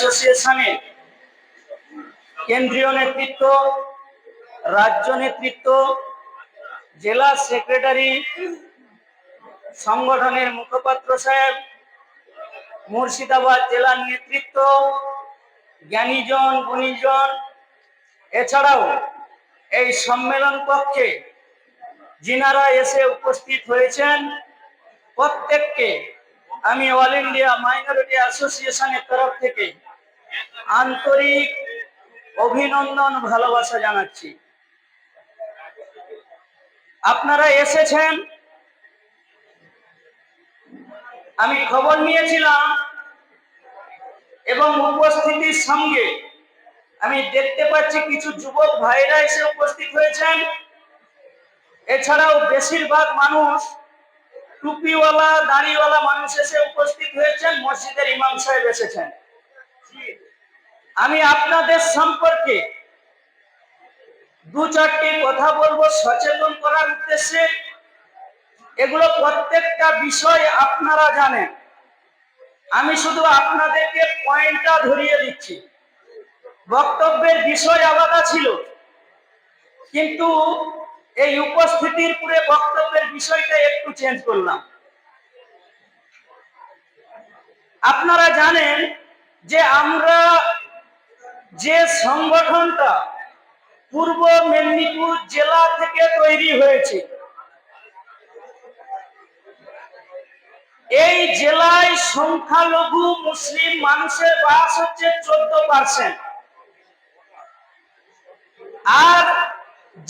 অ্যাসোসিয়েশনের কেন্দ্রীয় নেতৃত্ব, রাজ্য নেতৃত্ব, জেলা সেক্রেটারি, সংগঠনের মুখপাত্র সাহেব, মুর্শিদাবাদ জেলার নেতৃত্ব, জ্ঞানীজন গুণীজন, এছাড়াও এই সম্মেলন কক্ষে যিনারা এসে উপস্থিত হয়েছেন প্রত্যেককে আমি অল ইন্ডিয়া মাইনরিটি অ্যাসোসিয়েশনের তরফ থেকে আন্তরিক অভিনন্দন, ভালোবাসা জানাচ্ছি। আপনারা এসেছেন, আমি খবর নিয়েছিলাম এবং উপস্থিতির সঙ্গে আমি দেখতে পাচ্ছি কিছু যুবক ভাইরা এসে উপস্থিত হয়েছেন। এছাড়াও বেশিরভাগ মানুষ টুপিওয়ালা, দাড়িওয়ালা মানুষ এসে উপস্থিত হয়েছেন। মসজিদের ইমাম সাহেব এসেছেন। আমি আপনাদের সম্পর্কে দু চারটি কথা বলবো সচেতন করার উদ্দেশ্যে। এগুলো প্রত্যেকটা বিষয় আপনারা জানেন, আমি শুধু আপনাদেরকে পয়েন্টটা ধরিয়ে দিচ্ছি। বক্তব্যের বিষয় আলাদা ছিল, কিন্তু এই উপস্থিতির পুরে বক্তব্যের বিষয়টা একটু চেঞ্জ করলাম। আপনারা জানেন যে আমরা যে সংগঠনটা পূর্ব মেদিনীপুর জেলা থেকে তৈরি হয়েছে, এই জেলায় সংখ্যালঘু মুসলিম মানুষের বাস হচ্ছে 14%। আর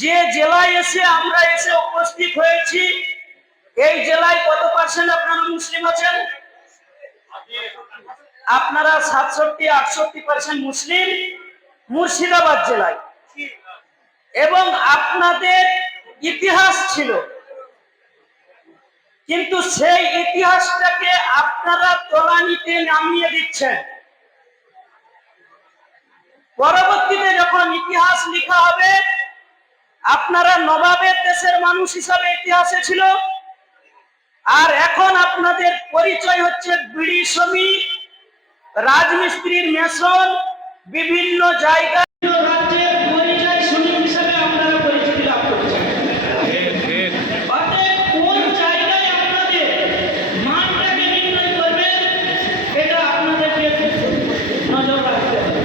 যে জেলায় আমরা এসে উপস্থিত হয়েছি, এই জেলায় কত পার্সেন্ট আপনারা মুসলিম আছেন? আপনারা 67-68% মুসলিম মুর্শিদাবাদ জেলায়। এবং আপনাদের ইতিহাস ছিল, কিন্তু সেই ইতিহাসটাকে আপনারা তলানিতে নামিয়ে দিচ্ছেন। পরবর্তীতে যখন ইতিহাস লেখা হবে, আপনারা নবাবের দেশের মানুষ হিসাবে ইতিহাসে ছিল, আর এখন আপনাদের পরিচয় হচ্ছে বিড়ি শ্রমিক, রাজমিস্ত্রির মেশন, বিভিন্ন জায়গায় রাজ্যের পরিচয় শ্রমিক হিসাবে আপনারা পরিচিতি লাভ করছেন। কোন জায়গায় আপনাদের মানটাকে নির্ণয় করবেন, এটা আপনাদেরকে নজর রাখতে হবে।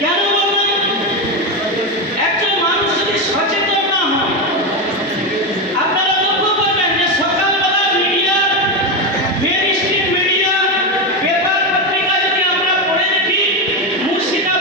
কেন বলবেন? একজন মানুষ যদি সচেতন না হয়, আপনারা লক্ষ্য করবেন যে সকালবেলা মিডিয়া, মেইনস্ট্রিম মিডিয়া, পেপার পত্রিকা যদি আমরা পড়ে দেখি, মুর্শিদাবাদ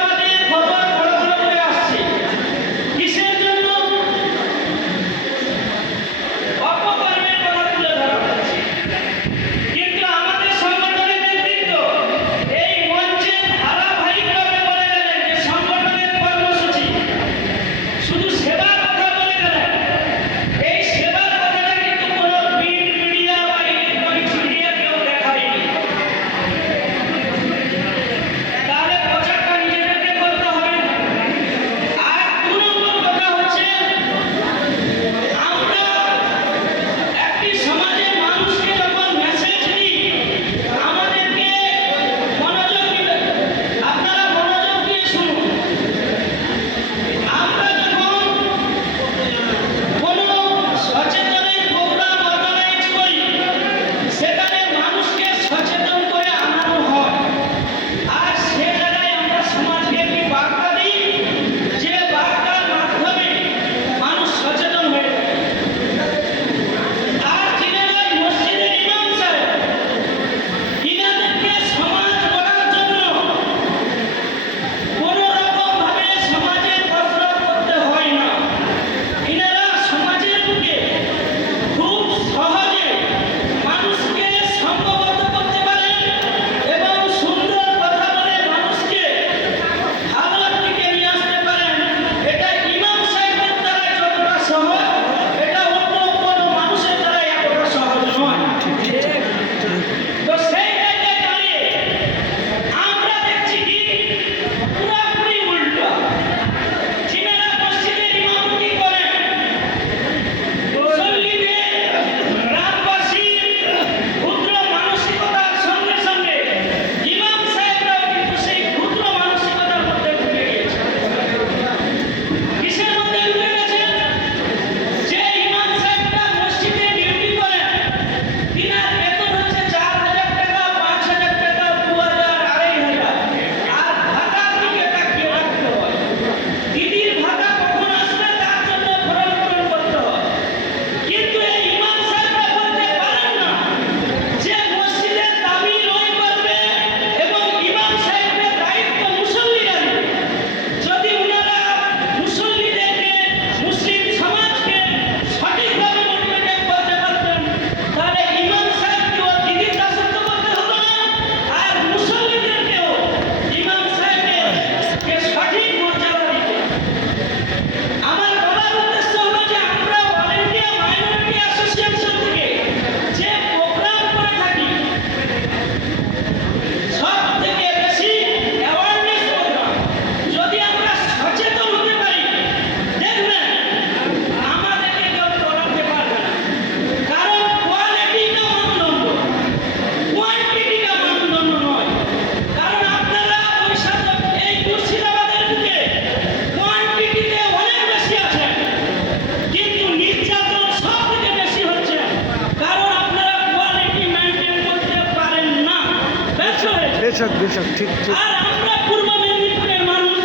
বেশক বেশক, ঠিক ঠিক। আর আমরা পূর্ব মেদিনীপুরের মানুষ,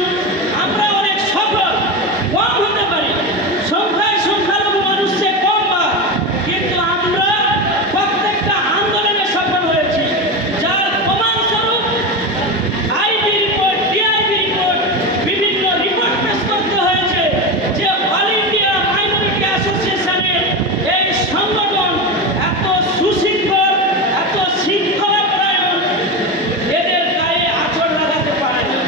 আমরা অনেক সফল, কম হতে পারি, সংখ্যায় সংখ্যালঘু মানুষ যে কম বা, কিন্তু আমরা প্রত্যেকটা আন্দোলনে সফল হয়েছি। যার প্রমাণস্বরূপ আইবি রিপোর্ট, টিআইবি রিপোর্ট, বিভিন্ন রিপোর্ট পেশ করতে হয়েছে যে অল ইন্ডিয়া মাইনরিটি অ্যাসোসিয়েশনের এই সংগঠন এত সুশৃঙ্খল, এত শৃঙ্খলাপরায়ণ, এদের গায়ে আঁচড় লাগাতে পারে না।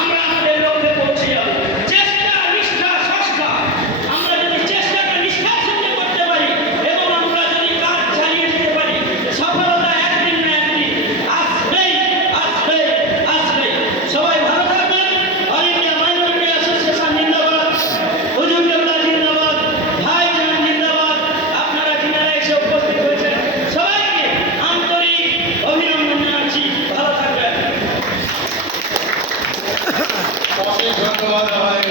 আমরা আমাদের লক্ষ্যে পৌঁছে যাব। চেষ্টা, নিষ্ঠা, স্রষ্টা, আমরা যদি চেষ্টাটা নিষ্ঠার সঙ্গে করতে পারি এবং আমরা যদি কাজ চালিয়ে যেতে পারি, সফলতা একদিন না একদিন আসবেই, আসবেই, আসবেই। সবাই ভালো থাকবেন। অল ইন্ডিয়া মাইনরিটি অ্যাসোসিয়েশন জিন্দাবাদ, হুজুর কেবলা জিন্দাবাদ, ভাইজান জিন্দাবাদ। আপনারা যিনারা এসে উপস্থিত হয়েছেন সবাইকে আন্তরিক অভিনন্দন জানাচ্ছি। ভালো থাকবেন। অনেক ধন্যবাদ ভাই।